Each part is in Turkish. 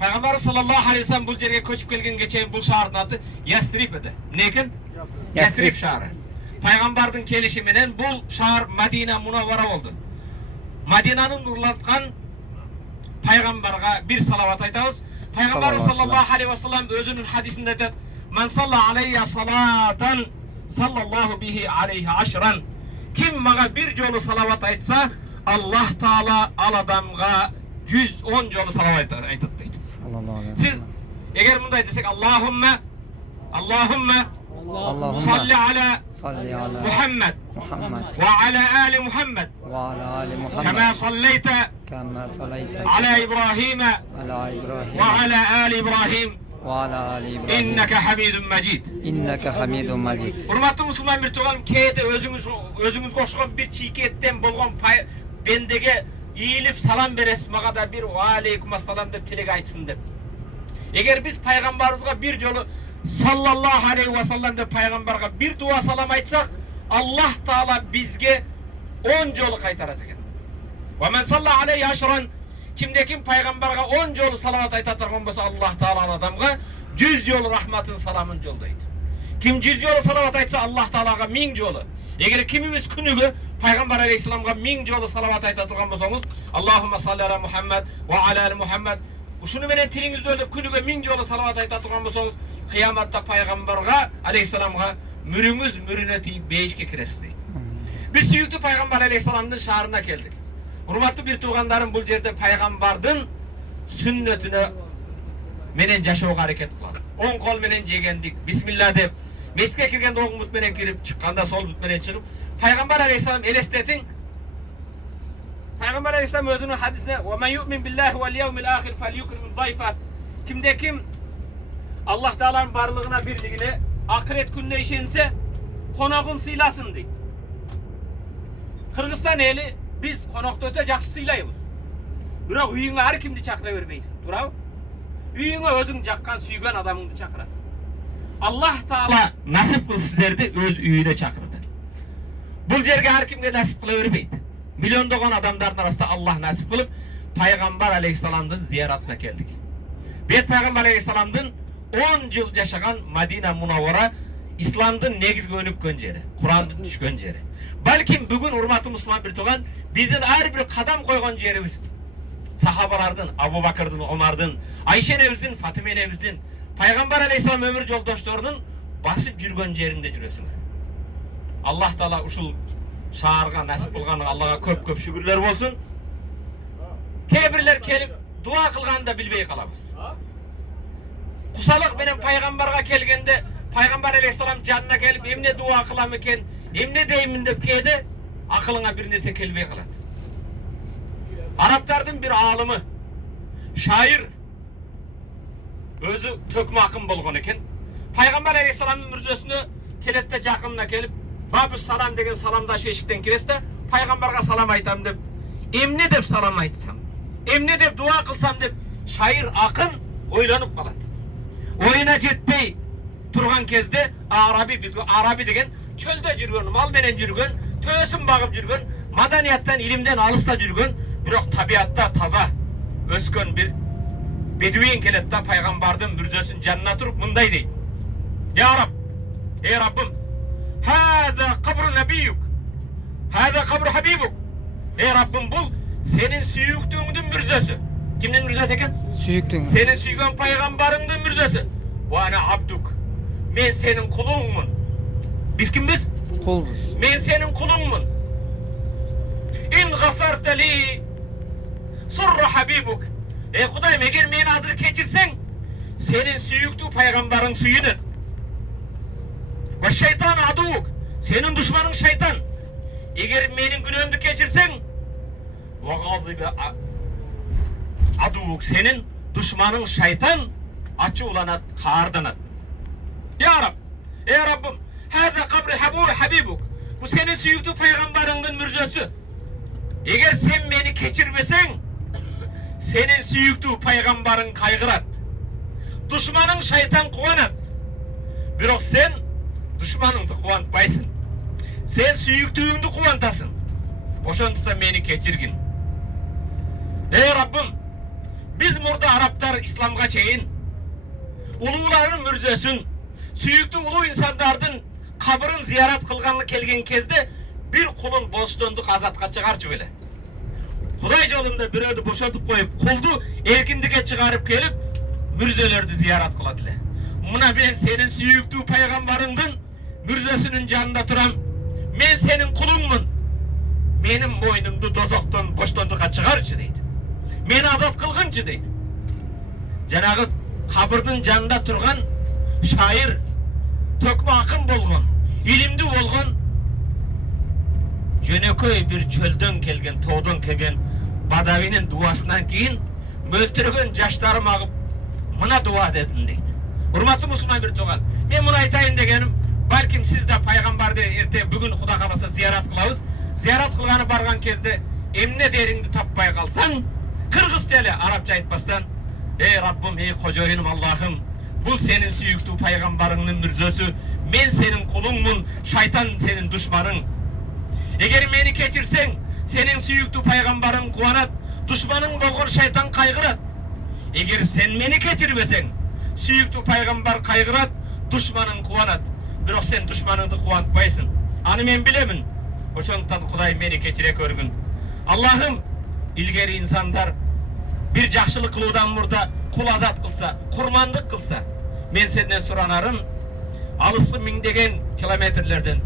Peygamber sallallahu aleyhi ve sellem bu yerge köçüp kelgen geçen bu şaharın adı Yasrib edi. Nekin? Yasrib şaharı. Peygamber'in kelişi menen bu şahar Madina Munawwara oldu. Madina'nın nurlatkan Peygamber'e bir salavat aytabız. Peygamber sallallahu aleyhi ve sellem özünün hadisinde de "Men salla aleyya salatan sallallahu bihi aleyhi aşran." Kim maga bir jolu salavat aytsa Allah Taala al adamga 110 jolu salavat aytadi deydi. Siz eğer bunday desek Allahümme salli ala Muhammed ve ala ali Muhammed kema salleyte ala İbrahim ve ala ali İbrahim inneke hamidun mecid. Hurmatlı Müslüman bir tuğalım keyde özünüz koşkan bir çiğketten bolgan bendege iyilip salam beres maga da bir aleyküm assalam dep tilek aytsın dep. Eğer biz peygamberimizge bir jolu sallallahu aleyhi ve sellem de peygamberge bir dua salam aytsak Allah Taala bizge 10 jolu kaytarat eken. Ve men sallallahu aleyhi aşran kimde kim peygamberge 10 jolu salavat aytatargan bolsa Allah Taala adamga 100 jolu rahmatın salamın joldaydı. Kim 100 jolu salavat aytsa Allah Taalaga 1000 jolu. Eğer kimimiz günügü Peygamber Aleyhisselam'a 1000 jolu salavat aytaturgan bolsanız Allahümme salli ala Muhammed ve ala ali Muhammed şunu menen tilinizde öldüp günüge 1000 jolu salavat aytaturgan bolsanız kıyamatta Peygamber'e Aleyhisselam'a mürüngüz mürüne tiyip beyişke kiresiz deydi. Biz süyüktü Peygamber Aleyhisselam'ın şaharına geldik. Hurmatlı bir tuğanlarım bu yerde Peygamber'in sünnetine menen jaşooga hareket kılan. 10 kol menen jegendik. Bismillah dep mesке kirgende oğun but menen kirip çıkkanda sol but menen çıkıp Peygamber Aleyhisselam elestetin. Peygamber Aleyhisselam özünün hadisine وَمَنْ يُؤْمِنْ بِاللّٰهِ وَالْيَوْمِ الْآخِرِ فَلْيُكْرِمِ الضَّيْفَ Kimde kim Allah Teala'nın varlığına birliğine ahiret gününe işense konağın sıylasın deydi. Kırgızstan eli biz konakta öte jakşı sıylayımız. Biroq uyuňa her kimdi çakıra vermeysin. Turav. Uyuňa özüň jakkan süýgen adamыңdy çakırasın. Allah Taala nasip kılsın sizlerdi öz üyüne çakırdı. Bu yerge her kimge nasip kıla vermeydi. Milyondoğan adamların arasında Allah nasip kılıp Peygamber Aleyhisselam'ın ziyaretine geldik. Bir Peygamber Aleyhisselam'ın 10 yıl yaşayan Madina Munawwara İslam'ın negizgi önükön jeri, Kur'an'ın düşkön jeri. Balkim bugün hurmatlı Müslüman bir tuğan bizden her bir kadam koygan jerimiz. Sahabalardan, Abu Bakır'dan, Omar'dan, Ayşe Neviz'den, Fatime Neviz'den, Peygamber Aleyhisselam ömür yoldaşlarının basıp jürgön jerinde jüresiniz. Allah Taala uşul şaharga nasip kılgan Allah'a köp köp şükürler bolsun. Kebirler kelip dua kılganı bilbey kalabız. Kusalık benim Peygamber'e kelgende Peygamber Aleyhisselam canına gelip emne dua kılam eken, emne deyimin dep kede akılına bir nese kelbey kılat. Araplardan bir alımı, şair özü tökme akım bolgan eken. Peygamber Aleyhisselam'ın mürzesini kelette jakınına kelip Babus salam degen salamdaşı eşikten kiresi de Peygamber'e salam aytam dep emne dep salam aytsam, emne dep dua kılsam dep şair akın oylanıp kalat. Oyuna jetpey turgan kezde Arabi degen çölde jürgön, mal menen jürgön, tösün bagıp jürgön, madaniyattan, ilimden alısta jürgön, biroq tabiatta taza öskön bir beduin kelette Peygamber'in mürzesini janına turup mınday deydi. Ya Rab, ey Rabbim, hâzâ kabru nebiyyuk, hâzâ kabru habibuk. Ey Rabbim bul, senin süyüktüğünün mürzesi. Kimden mürzesi eken? Süyüktüğün. Senin süygen peygamberinin mürzesi. Ve ana abduk. Men senin kulunmun. Biz kimiz? Kuluz. Men senin kulunmun. İn gaferte li surra habibuk. Ey Kudayım, eğer meni hazır keçirsen senin süyüktüğü peygamberin suyunu. Ve şeytan aduvuk. Senin düşmanın şeytan. Eğer menin günahımды keçirsen ve gazibe aduvuk. Senin düşmanın şeytan açı ulanat, kağırdanat. Ya Rab, ey Rabbim, hâzâ kabri habibuk. Bu senin süyüktüğü peygamberinin mürzesi. Eğer sen beni keçirmesen senin süyüktüğü peygamberin kaygırat. Düşmanın şeytan kuvanat. Biroq sen düşmanыңды kuvantpaysın. Sen süyüktüğüңdü kuvantasın. Oşonduqta meni keçirgin. Ey Rabbim, Biz murda Araplar İslamga çeyin uluların mürzesün süyüktü ulu insanlardın kabırın ziyaret kılganlık kelgen kezde bir kulun boştonduk azatqa çıgarчу беле. Kuday jolunda birödü boşatıp koyup kuldu erkindike çıkarıp gelip mürzelerdi ziyaret kılat ele. Muna ben senin süyüktü peygambarındın mürzesinin canında turam. Men senin kulunmun. Menim boynumdu dozoktan boştonduğa çıgarчы deydi. Meni azat kılgınчы deydi. Janagı kabırdın canında turgan şair, tökme akın bolgon, ilimdi bolgon, jönököy bir çölden kelgen, toğdan kelgen badavinin duasından keyin möltürgön jaşlarım agıp mına dua dedim deydi. Hurmatlı Müslüman bir toğan, men bunu aytayın degenim, balkim siz de paygambardı erte bugün Huda kalasa ziyaret kılabız. Ziyaret kılganı bargan kezde emne deringdi tapmay kalsan, Kırgızça ele Arapça aytpastan, ey Rabbim, ey Kocaoyunum Allah'ım, bu senin süyüktü paygambarının mürzösü, men senin kulunmun, şeytan senin düşmanın. Eğer meni keçirsen, senin süyüktü paygambarın kuvanat, düşmanın bolgon şeytan kaygırat. Eğer sen meni keçirmesen, süyüktü paygambar kaygırat, düşmanın kuvanat. Biroq sen düşmanını kuvantpaysın. Anı men bilemin. Oşondan Kuday meni keçire körgün. Allah'ım, ilgeri insanlar bir жақшылык kılıudan murda kul azat kılsa, kurmandık kılsa, men senden soranarım, alıslı mingdegen kilometrlerden,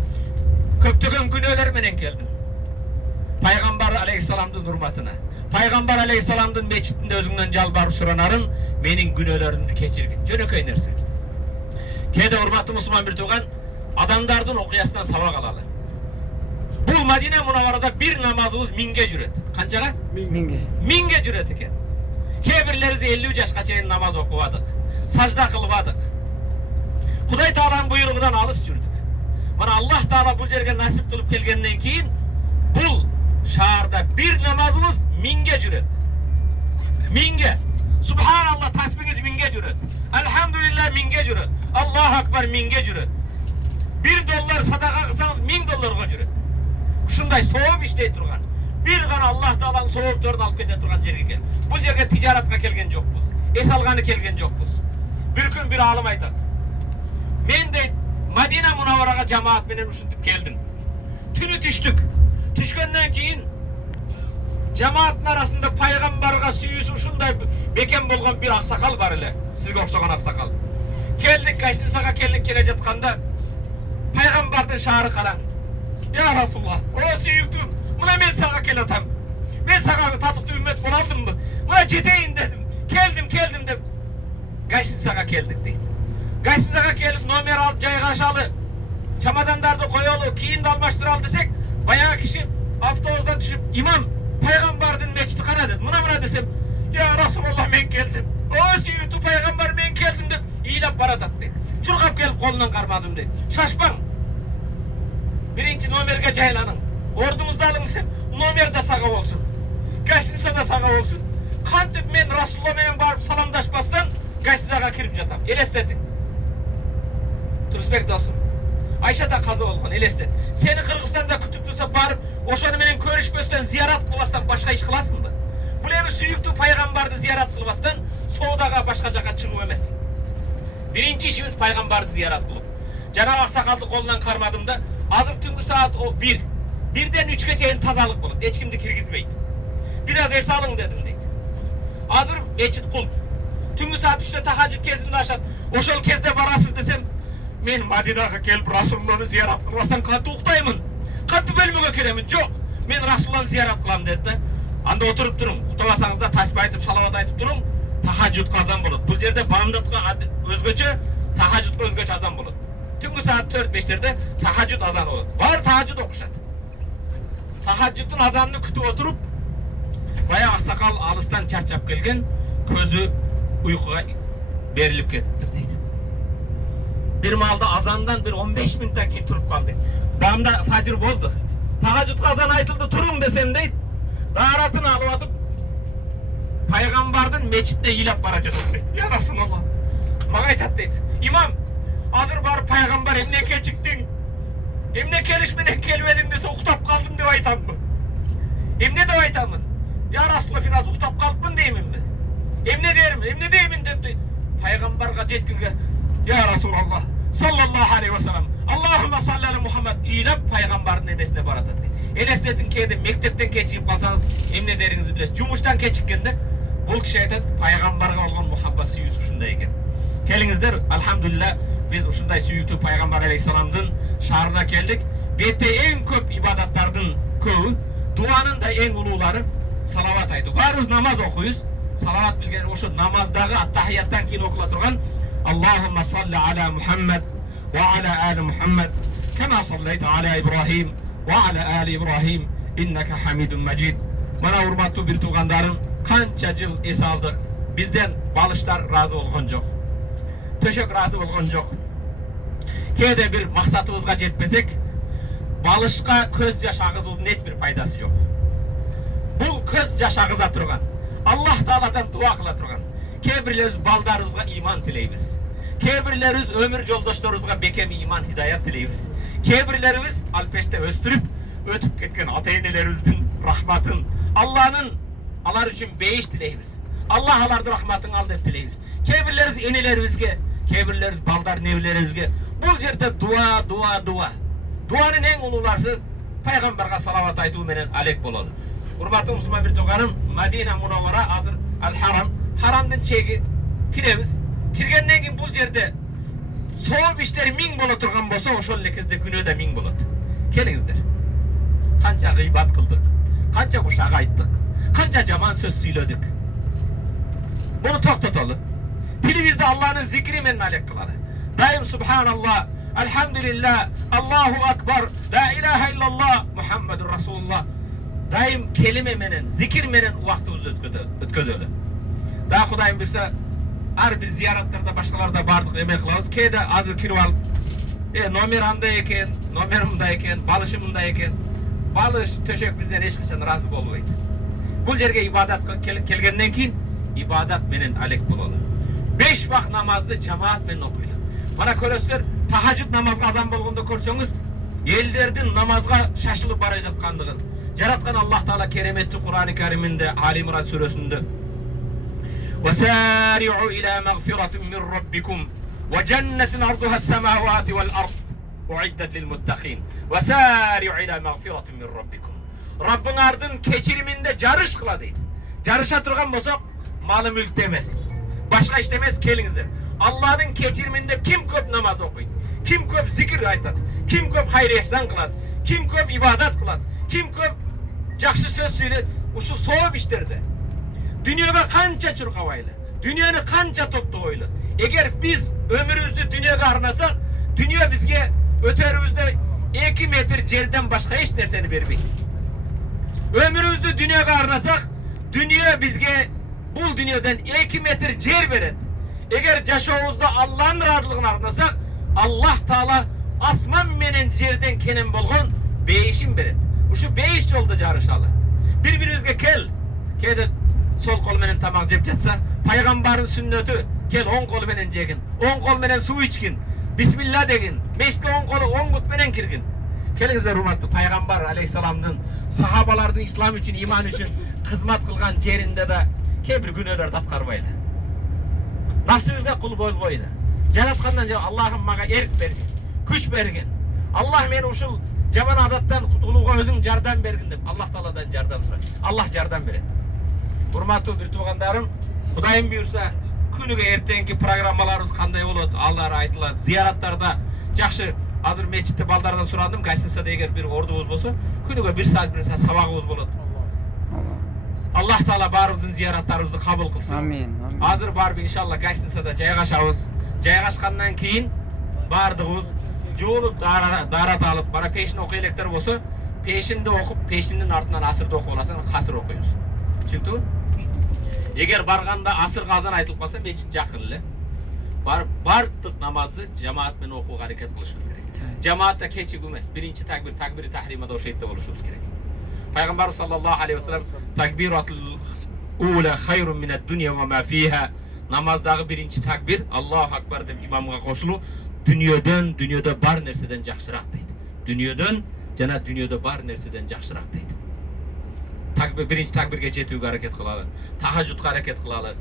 köptögen günöler menen keldim. Paygambar aleyhissalamdın hurmatına, Paygambar aleyhissalamdın meçitinde özüңden jalbarıp soranarım, menin günölerimdi keçirgin. Jönököy nerse. Kede hurmatlı Müslüman bir tuğan, adamdardın okuyasından sabak alalı. Bul Madine Munavvarada bir namazımız minge jüret. Kançaga? Minge jüret eken. Kebirleriz 50 yaşka çeyin namaz okuvadık. Sajda kılvadık. Kuday Taala'nın buyruğundan alыс jürdük. Mana Allah Taala bu жерге nasip kılıp kelgenden keyin bul şaharda bir namazımız minge jüret. Minge. Subhanallah tasbihiniz minge jüret. Elhamdülillah minge jüret. Allahu Akbar minge jüret. $1 sadaka kılsanız $1000 jüret. Şunday soğup iştey turgan. Bir gana Allah Taala'nın soğup dörün alıp kete turgan jerge kel. Bu jerge ticaretka kelgen jokpuz. Es algany kelgen jokpuz. Bir gün bir alım aytat. Men de Madina Munavvaraga jamaat menen uşuntip keldim. Tünü düştük. Düşkenden keyin jamaatın arasında paygambarga sүйүүsү ушундай бекен болгон bir aksakal var ele. Sizge okşogan aksakal. Keldik Gaysinisaga kele jatkanda paygambardın şaары kalan. Ya Resulullah, o süyüktüm. Buna men sağa kel atam. Men sağa tatıklı ümmet bolaldım mı? Buna jeteyin dedim. Keldim dedim. Gaysinisaga keldik deydi. Gaysinisaga kelip nomer alıp jaygaşalı. Çamadandardı koyalı, kiyindi almaştıralı desek, bayağı kişi avtobusdan düşüp imam paygambardın meçiti kana dedi. Buna desem, ya Resulullah men keldim. O süyüktü paygambar men keldim dep iyilap baratat deydi. Çurkap gelip kolundan karmadım deydi. Şaşpang. Birinci nomerge jaylanın. Ordumuzda alınmışsın, nomer de sağa olsun. Gaysiniza da sağa olsun. Kantip men Rasulullah menen barıp salamdaşpastan Gaysinizaga kirip jatam. Elestetin. Turusbek dostum. Ayşe da kazı olgun, elestet. Seni Kırgızstanda kütüp tutsa barıp oşanı menen körüşpösten ziyaret kılbastan başka iş kılasın mı? Bu evi süyüktü paygambardı ziyaret kılbastan Soğudaga başka jaka çıkıp emez. Birinci işimiz paygambardı ziyaret kılıp. Jana aksakaldı kolundan karmadığımda hazır tüngü saat o 1. Birden 3'e çeyin tazalık bulun. Hiç kimdi kirgizmeydi. Biraz es alın dedim deydi. Hazır meçit kul. Tüngü saat 3'te tahacüd kezinde aşat. Oşol kezde barasız desem, men Madinaga kelip Rasulullah'ı ziyaret kılbasan kantı uktayımın. Kantı bölümüge kiremin. Yok. Men Rasulullah'ı ziyaret kılam dedi de. Anda oturup durun. Kutlabasanız da tasbih aytıp salavat aytıp durun. Tahacüd kazan bulur. Bu yerde bağımdatıga özgöçe, tahacüd özgöç azan bulur. Tüngü saat 4-5'lerde tahacüd azan olur. Var tahacüd okuşat. Tahacüdün azanını kütüp oturup bayağı aksakal alıstan çarçap gelgen közü uykuga berilip kettir deydi. Bir malda azandan bir 15 minuttan keyin turup kaldı. Damda fajr boldu. Tahacüd azan aytıldı turun desem deydi. Daharatını alıp atıp paygambardın meçitine yilap baracak deydi. Ya Resulallah. Bana aytat deydi. İmam, hazır barıp paygambar emneke çıktın. Emne kelişmene kelmedin dese uktap kaldım diye aytam mı? Emne de aytamın. Ya Resulallah biraz uktap kaldım deyimin mi? bilmem emne deyimin depti. Peygamberga jetkinge ya Resulallah sallallahu aleyhi ve sellem Allahümme salli ala Muhammed iylep peygamberin emesine baratat. Elestetin kedi mektepten keçip kalsanız emne derinizi bilesiz. Cumuştan keçikkende bul kişi aytat peygamberge olgan muhabbat suyuz uşunda eken. Kelingizler elhamdülillah biz uşunday suyuktуу Peygamber aleyhissalamdın şahrına keldik. Bette en köp ibadatlardın köpü, duanın da en uluları salavat aytı. Barız namaz okuyuz. Salavat bilgen oşu namazdağı attahiyattan keyin okula turgan Allahümme salli ala Muhammed ve ala ali Muhammed kema salleyte ala İbrahim ve ala ali İbrahim inneke hamidun mecid. Mana hurmatlı bir tuğandarım kança yıl es aldık. Bizden balışlar razı olgan yok. Töşök razı olgan yok. Kede bir maksatımızga jetpesek balışka köz yaş ağızının hiçbir paydası yok. Bu köz yaş ağıza turgan Allah Taala'dan dua kıla turgan. Kebirlerimiz baldarımızga iman tileybiz. Kebirlerimiz ömür yoldaşlarımızga bekem iman hidayet tileybiz. Kebirlerimiz alpeşte östürüp ötüp ketken ata-enelerimizin rahmatın Allah'ın alar için beyiş tileybiz. Allah alardı rahmatın al dep tileybiz. Kebirlerimiz enelerimizge, kebirlerimiz baldar nevlerimizge bu yerde dua. Duanın en ulularsı Peygamberge salavat aytуу menen alek boladı. Hurmatlı Müslüman bir toğanım Madina Munawwara hazır al-Haram. Haramdın çegi kiremiz. Kirgenden keyin bu yerde soğuk işleri min bola turgan bolsa oşol lekizde günö da min bolat. Kelingizler. Kança gıybat kıldık. Kança kuşak ayttık. Kança jaman söz söyledik. Bunu toktatalı. Dilimizde Allah'ın zikri menen alek kılalı. Daim subhanallah, elhamdülillah, Allahu akbar, la ilahe illallah, Muhammedur Resulullah. Daim kelime menen, zikir menen vaktimizni ötközölü. Daha Kudayım bilse, her bir ziyaretlarda başkalarda bardık emek kılabız. Kede hazır kirip alıp, nomeramda eken, nomerimda eken, balışımda eken, balış töşek bizden hiç kaçan razı bolmaydı. Bu yerge ibadat kelgenden keyin ibadat menen alek bolalı. 5 vakt namazdı cemaat menen okuyla. Bana köröstür, tahajjud namazga azan bolganda korsöňüz, ellerden namazga şaşılıp bara jatkandygyn. Jaratkan Allah Taala keremetli Kur'an-ı Kerim'inde Ali İmran suresinde وَسَارِعُوا إِلَى مَغْفِرَةٍ مِّنْ رَبِّكُمْ وَجَنَّةٍ عَرْضُهَا السَّمَاوَاتِ وَالْأَرْضِ اُعِدَّتْ لِلْمُتَّقِينَ وَسَارِعُوا إِلَى مَغْفِرَةٍ مِّنْ رَبِّكُمْ Rabbin ardın keçiriminde carış kıladıydı. Carışa turgan bolsak malı mülk demez. Başka iş demez kelingizler. Allah'ın keçiriminde kim köp namaz okuydu? Kim köp zikir aytat? Kim köp hayır ihsan kılat? Kim köp ibadat kılat? Kim köp jakşı söz söyle? Uşul soğuk işlerde. Dünyada kança çurkavaylı, dünyanı kança toptoğuylu. Eğer biz ömrümüzde dünyaya arnasak, dünya bizge öterimizde 2 metre yerden başka hiç derseni vermeydi. Ömrümüzde dünyaya arnasak, dünya bizge bul dünyadan 2 metre yer verir. Eğer yaşamımızda Allah'ın razılığını arnasak, Allah Taala asman menen yerden kenem bolgon beyişim verir. Uşu beyiş yolda jarışalı. Birbirimizge kede sol kol menen tamak jep jatsa, Peygamberin sünneti kel 10 kol menen jegin, 10 kol menen su içkin, Bismillah degin, meşke 10 kolu 10 gut menen kirgin. Kelingizler hurmatlı Peygamber aleyhissalamdın sahabalardın İslam için, iman için hizmet kılgan yerinde de kebir günöler tatkarbaylı. Nafsımızga kul bolboylu. Jaratkandan Allah'ım maga erk bergin, güç bergin. Allah meni uşul jaman adattan kutuluğa özüň jardam bergin dep Allah Taala'dan jardam sorar. Allah jardam beret. Hurmatlı bir tuğandarım, Kudayım buyursa günüge ertenki programmalarımız kanday bolot, Allah'a aytılar, ziyaratlarda jakşı hazır meçitte baldardan surandım, kaçtınsa da eğer bir ordubuz bolsa, günüge bir saat sabahımız bolot. Allah Taala barımızın ziyaratlarımızı kabul kılsın. Amin. Hazır barıp inşallah kaçtınsa da jaygaşabız. Jaygaşkandan keyin bardığımız juunup darat alıp bana peşini okuyelekler bolsa, peşinde okup peşinin ardından asırda okup olasan kasır okuyuz. Çıktı? Eğer barganda asır kazan aytılıp kalsa meçit jakın ele. Bardık namazdı cemaat menen okuuga hareket kılışыбыз керек. Cemaatda keçik emas, birinci takbiri tahrimada oşaytda boluşubuz керек. Peygamber sallallahu aleyhi ve sellem takbiratul ula hayrun mined dunya ve ma fiha. Namazdağı birinci takbir Allahu akbar dep imamga koşulu dünyada bar nerseden jakşırak deydi. Dünyadan jana dünyada bar nerseden jakşırak deydi. Birinci takbirge jetүүgө hareket kılalı. Tahajjudga hareket kılalı.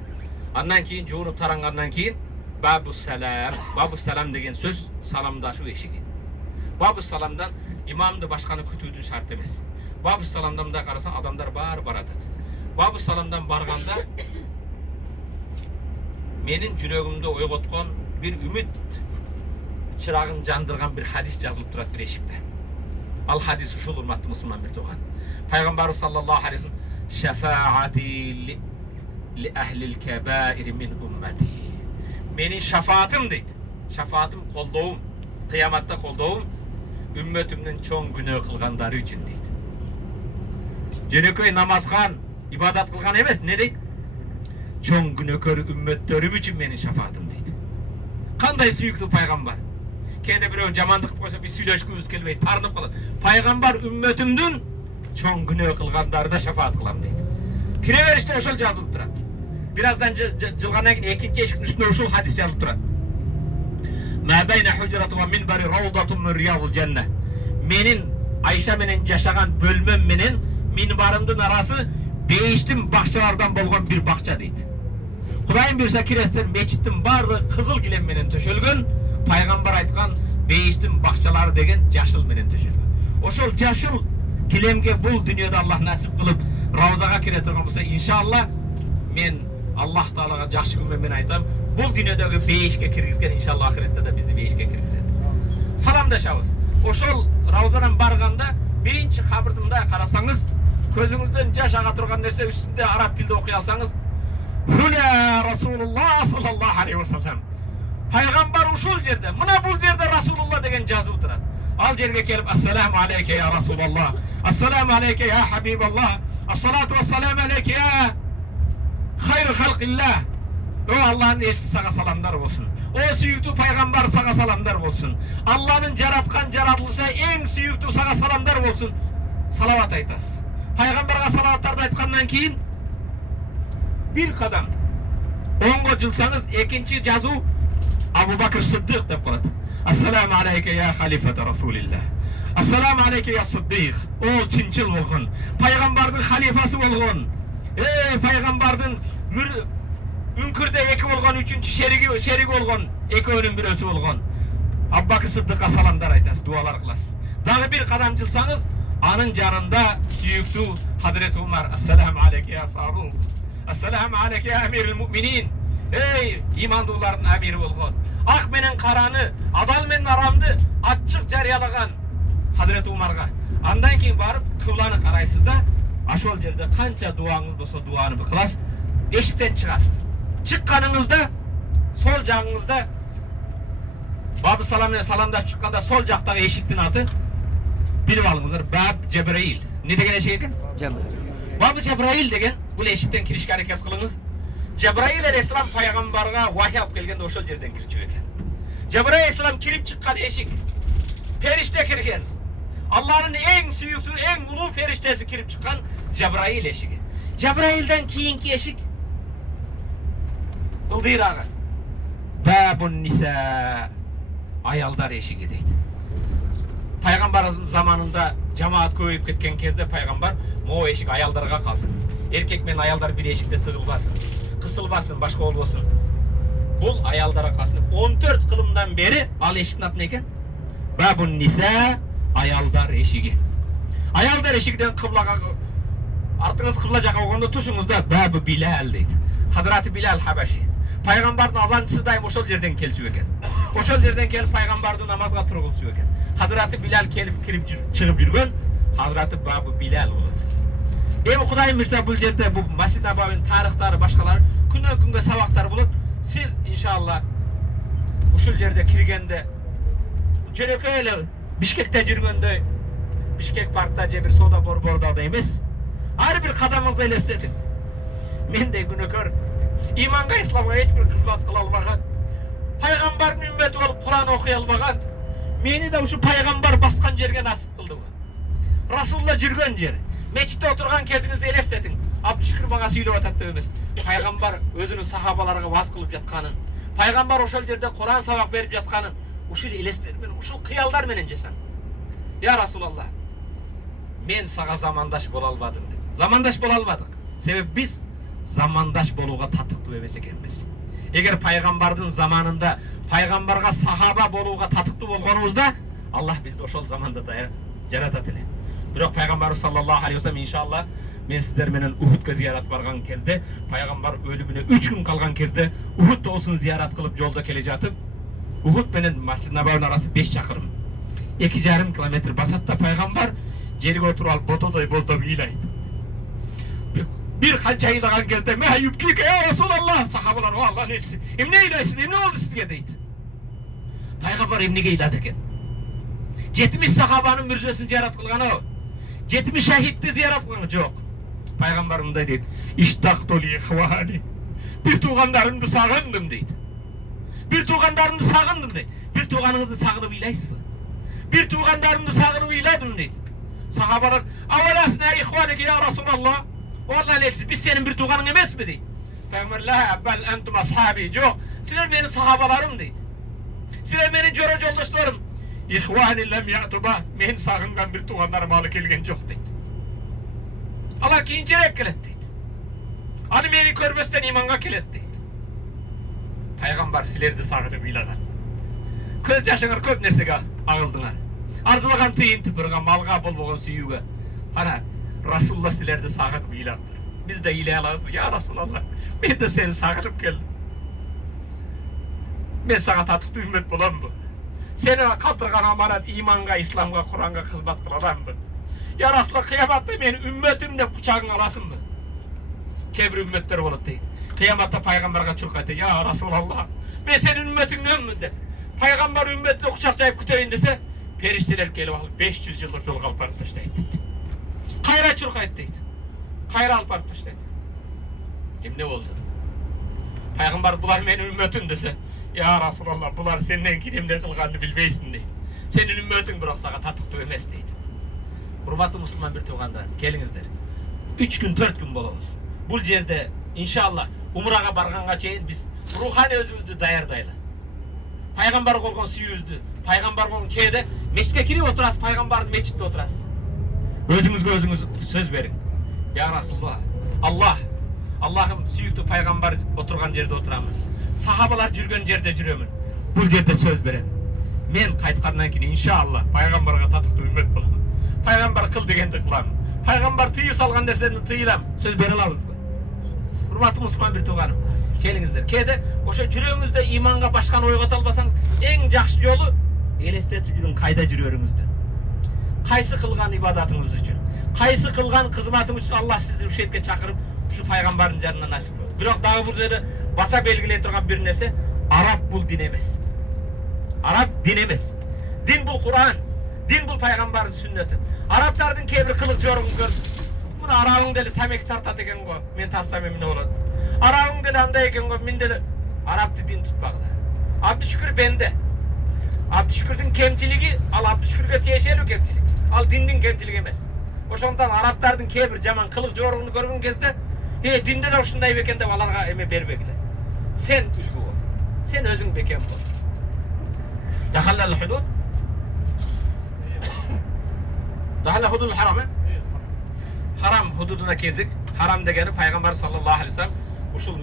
Андан кейін жуынып таранғаннан кейін бабус-салам деген сөз саламдашу ешігі. Бабус-саламдан имамды башқаны күтудің шарт емес. Бабус-саламдан да қарасаң адамдар барады. Бабус-саламдан барғанда менің жүрегімді ойғотқан бір үміт чырағын жандырған бір хадис жазылып тұрады бір ешікте. Ал хадис ушул, урматтуу мусулман бир тууган. Пайгамбарыбыз саллаллаху алейхи ва саллям шафаати ли ахлил кабаир мин уммати. Менин шафаатым дейт. Шафаатым колдоом, кыяматта колдоом үммөтүмдүн чоң күнөө кылгандары үчүн дейт. Жөнөкөй намазган, ибадат кылган эмес, не дейт? Чоң күнөөкөр үммөттөрүм үчүн менин шафаатым дейт. Кандай сүйүктүү пайгамбар. Кейде бирөө жамандык кылып койсо биз сүйлөшкүбүз келбей, тарынып калат. Пайгамбар үммөтүмдүн чоң күнөө кылгандарды шафаат кылам дейт. Кире бериште ошол жазылып турат. Бираздан жылгандан кийин экинчи эшиктин үстүнө ушул хадис жазылып турат. Ма байна хужрати ва минбари равдатун мин риядил жанна. Менин Айша менен жашаган бөлмөм менен минбарымдын арасы бейиштин бакчалардан болгон бир бакча дейт. Кудайым буйрса киресиздер, мечиттин баардыгы кызыл килем менен төшөлгөн. Пайгамбар айткан бейиштин бакчалары деген жашыл менен төшөлгөн. Ошол жашыл килемге бул дүйнөдө Аллах насип кылып равзага кире турган болсо, иншалла мен Аллах Таалага жакшы күнмөн мен айтам, бул дүйнөдөгү бейишке киргизген, иншалла ахиретте да бизди бейишке киргизет. Саламдашабыз. Ошол равзадан барганда биринчи кабырдымда карасаңыз, көзүңүздөн жаш ага турган нерсе үстүндө араб тилде окуй алсаңыз, Хуля Расулуллах саллаллаху алейхи ва саллям. Пайгамбар ушул жерде, мына бул жерде Расулуллах деген жазуу турат. Ал жерге келип, ассаламу алейке я Расулаллах, ассаламу алейке я Хабибаллах, ассалату вассаламу алейке я хайру халқиллах. О Аллахтын элчиси, сага саламдар болсун. О сүйүктүү пайгамбар, сага саламдар болсун. Аллахтын жараткан жаратылышы эң сүйүктүү, сага саламдар болсун. Салават айтасыз. Пайгамбарга салаваттарды айткандан кийин bir kadam. Ongo жылсаңыз, экинчи жазуу Абу Бакр Сиддиқ деп калат. Ассаламу алейке я халифата Расулилlah. Ассаламу алейке я Сиддиқ. Ол чынчыл болгон, пайгамбардын халифасы болгон. Пайгамбардын үңкүрдө эки болгон, үчүнчү шериги болгон, экөөнүн бирөөсү болгон. Абу Бакр Сиддиқка саламдар айтасыз, дуалар кыласыз. Дагы bir кадам жылсаңыз, анын жанында сүйүктүү Hazreti Umar. Ассаламу алейке я Фарук. Ассаламу алейке я амирул муъминин. Ey имандуулардын амири болгон. Ак менен караны, адал менен арамды ачык жарыялаган Hazreti Umarга. Андан кийин барып кыбланы карайсыз да, ошол жерде канча дуаңыз болсо дуаны кыласыз. Эшиктен чыгасыз. Чыкканыңызда сол жагыңызда Бабы салам менен саламдашып чыкканда сол жактагы эшиктин аты билип алыңыздар, Баб Жабраил. Не деген эшик экен? Бабы Жабраил деген бул эшиктен киришке аракет кылыңыз. Жабраил алейхиссалам пайгамбарга вахий алып келгенде ошол жерден кирчү экен. Жабраил алейхиссалам кирип чыккан эшик, периште кирген. Аллахтын эң сүйүктүү, эң улуу периштеси кирип чыккан Жабраил эшиги. Жабраилден кийинки эшик ылдыйрагы Бабун Ниса, аялдар эшиги дейт. Пайгамбарыбыздын заманында жамаат көбөйүп кеткен кезде пайгамбар могу эшик аялдарга калсын. Эркек менен аялдар бир эшикте тыгылбасын, кысылбасын, башка болбосун. Бул аялдарга калсын. 14 кылымдан бери ал эшиктин аты экен? Бабун Ниса, аялдар эшиги. Аялдар эшигиден кыблага, артыңыз кыбла жака болгондо тушуңузда Бабы Билал дейт. Hazreti Bilal Хабаши. Пайгамбардын азанчысы дайым ошол жерден келчү экен. Ошол жерден келип пайгамбарды намазга тургузчу экен. Hazreti Bilal келип кирип чыгып жүргөн Hazreti Бабы Билал болот. Эми Кудайым буйрса бул жерде бул Масжид Набавинин тарыхтары, башкалары күнөн күнгө сабактар болот. Сиз иншалла ушул жерде киргенде жөнөкөй эле Бишкекте жүргөндөй, Бишкек паркта же бир соода борбордо да эмес, ар бир кадамыңызды элестетиң. Мендей күнөкөр, иманга, исламга эч бир кызмат кыла албаган, пайгамбардын үммөтү болуп Куран окуй албаган, мени да ушу пайгамбар баскан жерге насип кылды. Расулулла жүргөн жер. Мечитте отурган кезиңизди элестетиң. Абдушкүр мага сүйлөп атат деп эмес. Пайгамбар өзүнүн сахабаларга ваз кылып жатканын, пайгамбар ошол жерде Куран сабак берип жатканын, ушул элестер менен, ушул кыялдар менен жашам. Я Расулалла, мен сага замандаш боло албадым деп. Замандаш боло албадык. Себеп биз zamandaş bolууга татыктуу эмес экенбиz. Эгер пайгамбардын заманында пайгамбарга сахаба болууга татыктуу болгонубузда Аллах бизди ошол заманда да жаратат эле. Бирок пайгамбарыбыз саллаллаху алейхи вассалам иншалла мен сиздер менен Ухудка зиярат барган кезде, пайгамбар өлүмүнө 3 күн калган кезде Ухуд тоосун зиярат кылып жолдо келе жатып, Ухуд менен Масжид Набавинин арасы 5 чакырым. 2,5 километр басат да пайгамбар жерге отуруп алып ботодой боздоп ыйлайт. Bir kança yılagan kezde mehayyup ki ya Resulallah sahabalar o Allah'ın elçisi. Emne ilaysiz, emne oldu sizge deydi. Peygamber emnege iladı eken. 70 sahabanın mürzesini ziyaret kılganı o. 70 şehitti ziyaret kılganı yok. Peygamber mınday deydi. İştaktol ihvani. Bir tuğanlarımdı sağındım deydi. Bir tuğanlarımdı sağındım deydi. Bir tuğanınızı sağınıp ilaysız mı? Bir tuğanlarımdı sağınıp ilaydım deydi. Sahabalar avalasına ihvaneki ya Resulallah. Vallahi elçisi biz senin bir tuğanın emes mi deydi. Peygamber la bel entum ashabi yok. Sizler benim sahabalarım deydi. Sizler benim jora joldaşlarım. İhvani lem ya'tuba men sağıngan bir tuğanlarım alı kelgen yok deydi. Allah keyincerek kelet deydi. Ali meni körbösten imanga kelet deydi. Peygamber sizlerdi sağınıp iladan. Köz yaşыңар köp nersege ağızdыңар. Arzulagan tıyın tıpırga malga bol boğun süyüge. Ana Resulullah sizlerdi sağınıp ilandır. Biz de ile alalım. Ya Resulallah ben de seni sağınıp geldim. Ben sana tatıklı ümmet bulan mı? Seni kaldırgan amanat imanga, İslamga, Kur'an'a hizmet kılan mı? Ya Resulallah kıyamatta beni ümmetimle kucağın alasın mı? Kebir ümmetler olup değil. Kıyamatta peygamberge çürkaydı. Ya Resulallah ben senin ümmetin ömründe. Peygamber ümmetle kucaklayıp küteyin dese perişteler gelip alıp 500 yıllık yol kalıp arıp taşlaydı. Kayra çürkaydı deydi. Kayra alıp arıp taşlaydı. Ne oldu? Peygamber bular benim ümmetim dese ya Resulallah bular senden kirimle kılganını bilbeysin deydi. Senin ümmetin bırak sana tatıktı emes deydi. Hurmatlı Müslüman bir tuğanlar gelinizler. 3 gün 4 gün bolabız. Bu yerde inşallah umraga barganga çeyin biz ruhani özümüzdü dayardayla. Peygamber olgun suyuzdü. Peygamber olgun keyde meçitke kirip oturasız, peygamber meçitte oturasız. Özünüzge özünüz söz verin. Ya Resulullah Allah'ım süyüktü peygamber oturgan yerde oturamın. Sahabalar жүрген yerde жүрөmүn. Bu yerde söz veren. Men kaytkandan keyin inşallah peygamberge tatıktı ümmet bolam. Peygamber kıl degende kılam. Peygamber tıyıp salgan derseni tıyılam. Söz bere alabız mı? Hurmatlı Müslüman bir tuğanım. Kelinizler. Kede oşa жүрөгүңүздө imanga başkan oygot albasanız en jakşı yolu elestetip жүрүң kayda жүрөрүңүздү. Kaysı kılgan ibadatınız için, kaysı kılgan kızmatınız için Allah sizi bu şehitke çakırıp şu peygamberin canına nasip oldu. Biroq dağı bu yerde basa belgiley turgan bir nese Arap bul din emes. Arap din emes. Din bul Kur'an, din bul peygamberin sünneti. Araplardın kebir kılık yorgun gördüm. Bunu Arap'ın deli tamek tartat eken go. Men tarsam emine oladı. Arap'ın deli anda eken go. Min deli Arap'tı din tutmakla. Abdüşkür bende. Abdüşkür'ün kemtiligi al Abdüşkür'e tiyešeli kemtilig. Al dindin kemtiligi emes. Oşondan Araplardın kebir jaman kılık yorgununu görgün kezde dinde de oşunday beken dep alarga eme berbegile. Sen ülgü bol. Sen özüň beken bol. Dahallal hudud. Dahallal hudud haram mı? Haram hududuna kirdik. Haram degeni Peygamber sallallahu aleyhi ve sellem uşul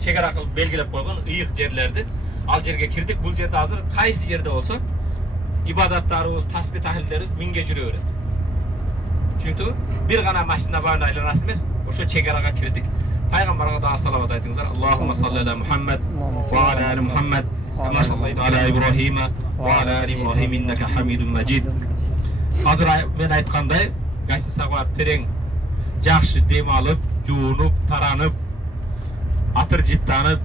çegara kılıp belgilep koygan ıyık yerlerdi. Al yerge kirdik. Bu yerde hazır kaysi yerde olsa ibadatlarımız, tasbih tahlillerimiz minge жүрөбүрөт. Çünkü bir gana Masjid Nabavini aylanası emes, oşo çegaraga kirdik. Peygamberge da salavat aytыңыздар. Allahumma salli ala Muhammed ve ala ali Muhammed kema sallayta ala İbrahim ve ala ali İbrahim inneke Hamidun Majid. Hazır ben aytkanday, gaysi sagat tereң jakşı dem alıp, juunup, taranıp, atır jittanıp,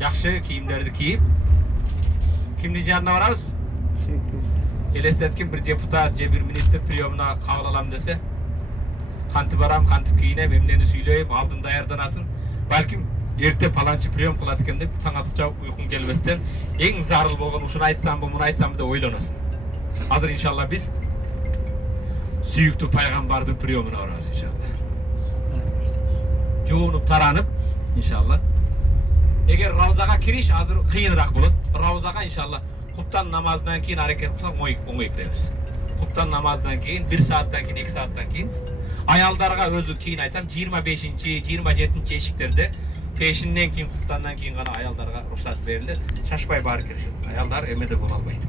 jakşı kiyimlerdi kiyip kimdin janına barabız? Elestetkin bir deputat, bir minister priyomuna kabul alam dese kantip baram, kantip kiyinem, emneni süyleyip, aldın dayardanasın. Balkim erte palançı priyom kılat eken dep taң atıkça uykun gelmesden en zarıl bolgan uşunu aytsam bu, bunu aytsam da oylanasın. Hazır inşallah biz süyüktü peygamberdin priyomuna vararız inşallah. Juunup taranıp inşallah. Eğer Ravzaga kiriş hazır kıyınırak bolot. Ravzaga inşallah Kuptan namazdan keyin hareket kılsak oңой kiremiz. Kuptan namazdan keyin 1 saattan keyin 2 saattan keyin Ayaldarga özü keyin aytam 25-nji, 27-nji eşiklerде peşinden keyin kuttandan keyin gana ayaldarga ruhsat berilir. Şaşpay bari kirişin. Ayaldar emede bola albaydı.